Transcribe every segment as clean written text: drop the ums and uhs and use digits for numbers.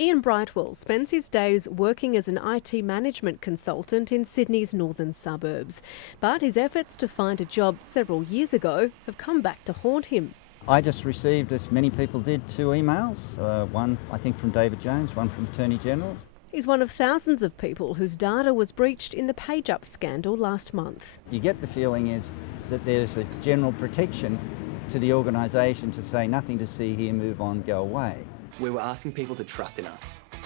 Ian Brightwell spends his days working as an IT management consultant in Sydney's northern suburbs. But his efforts to find a job several years ago have come back to haunt him. I just received, as many people did, 2 emails, one I think from David Jones, one from Attorney General. He's one of thousands of people whose data was breached in the PageUp scandal last month. You get the feeling is that there's a general protection to the organisation to say nothing to see here, move on, go away. We were asking people to trust in us.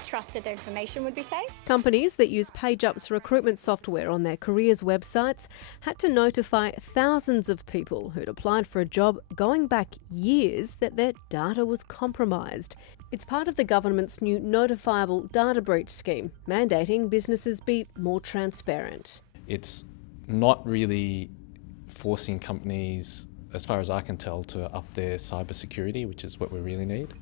Trusted their information, would we say? Companies that use PageUp's recruitment software on their careers websites had to notify thousands of people who'd applied for a job going back years that their data was compromised. It's part of the government's new notifiable data breach scheme, mandating businesses be more transparent. It's not really forcing companies, as far as I can tell, to up their cybersecurity, which is what we really need.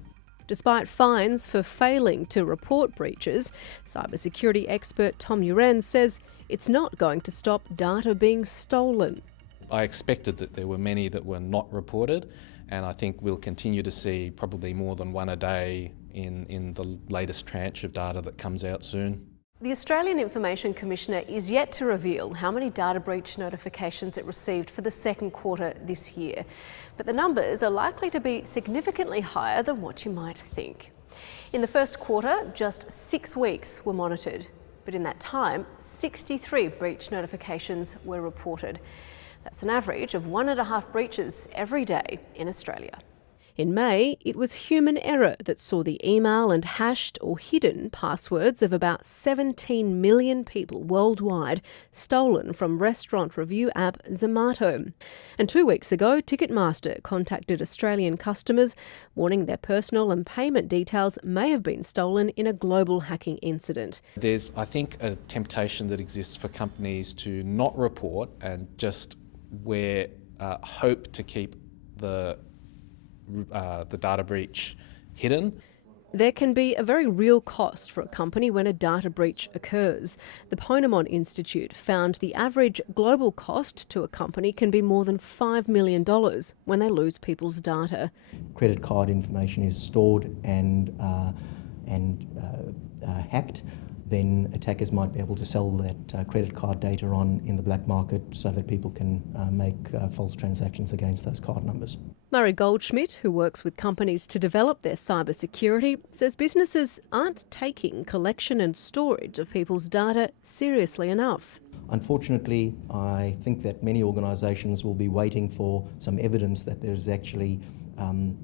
Despite fines for failing to report breaches, cybersecurity expert Tom Uren says it's not going to stop data being stolen. I expected that there were many that were not reported, and I think we'll continue to see probably more than one a day in the latest tranche of data that comes out soon. The Australian Information Commissioner is yet to reveal how many data breach notifications it received for the second quarter this year. But the numbers are likely to be significantly higher than what you might think. In the first quarter, just 6 weeks were monitored. But in that time, 63 breach notifications were reported. That's an average of 1.5 breaches every day in Australia. In May, it was human error that saw the email and hashed or hidden passwords of about 17 million people worldwide stolen from restaurant review app Zomato. And 2 weeks ago, Ticketmaster contacted Australian customers, warning their personal and payment details may have been stolen in a global hacking incident. There's, I think, a temptation that exists for companies to not report and just hope to keep the data breach hidden. There can be a very real cost for a company when a data breach occurs. The Ponemon Institute found the average global cost to a company can be more than $5 million when they lose people's data. Credit card information is stored and hacked, then attackers might be able to sell that credit card data on in the black market so that people can make false transactions against those card numbers. Murray Goldschmidt, who works with companies to develop their cybersecurity, says businesses aren't taking collection and storage of people's data seriously enough. Unfortunately, I think that many organisations will be waiting for some evidence that there's actually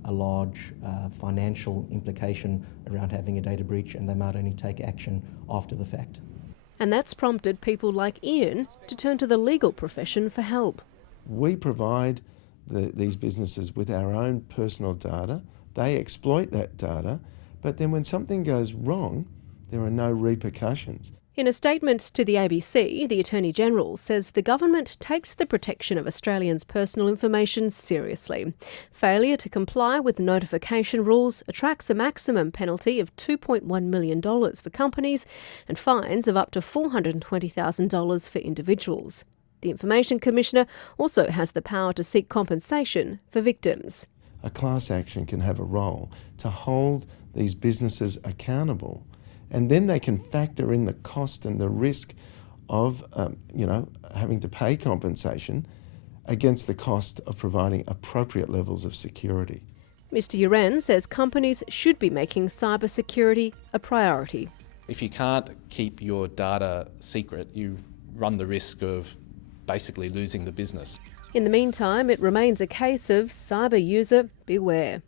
a large financial implication around having a data breach, and they might only take action after the fact. And that's prompted people like Ian to turn to the legal profession for help. We provide these businesses with our own personal data. They exploit that data, but then when something goes wrong, there are no repercussions. In a statement to the ABC, the Attorney General says the government takes the protection of Australians' personal information seriously. Failure to comply with notification rules attracts a maximum penalty of $2.1 million for companies and fines of up to $420,000 for individuals. The Information Commissioner also has the power to seek compensation for victims. A class action can have a role to hold these businesses accountable, and then they can factor in the cost and the risk of having to pay compensation against the cost of providing appropriate levels of security. Mr Uren says companies should be making cybersecurity a priority. If you can't keep your data secret, you run the risk of basically losing the business. In the meantime, it remains a case of cyber user beware.